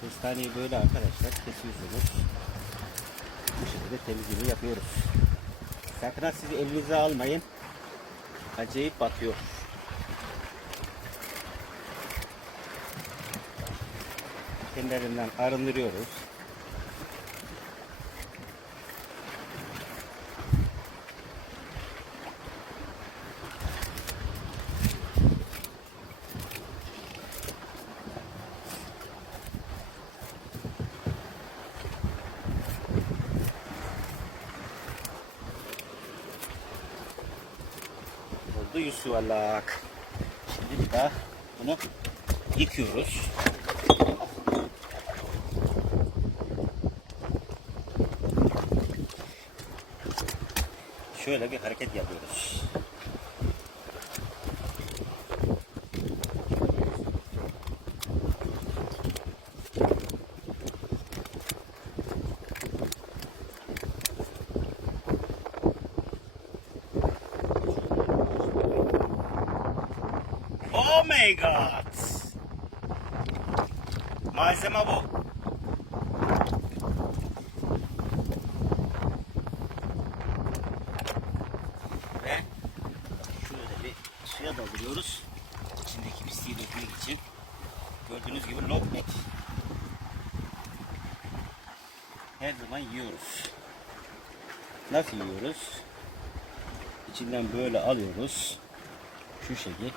Kastaneyi böyle arkadaşlar kesiyorsunuz. Bu şekilde temizliğini yapıyoruz. Sakın ha sizi elinize almayın. Acayip batıyor. Kendilerinden arındırıyoruz. Oldu yüz yuvarlak. Şimdi bir daha bunu yıkıyoruz. Şöyle bir hareket yapıyoruz. Oh my god. Malzeme bu. Ve şöyle bir suya dolduruyoruz. İçindeki pisliği dökmek için. Gördüğünüz gibi lokmek. Her zaman yiyoruz. Nasıl yiyoruz? İçinden böyle alıyoruz. Şu şekil.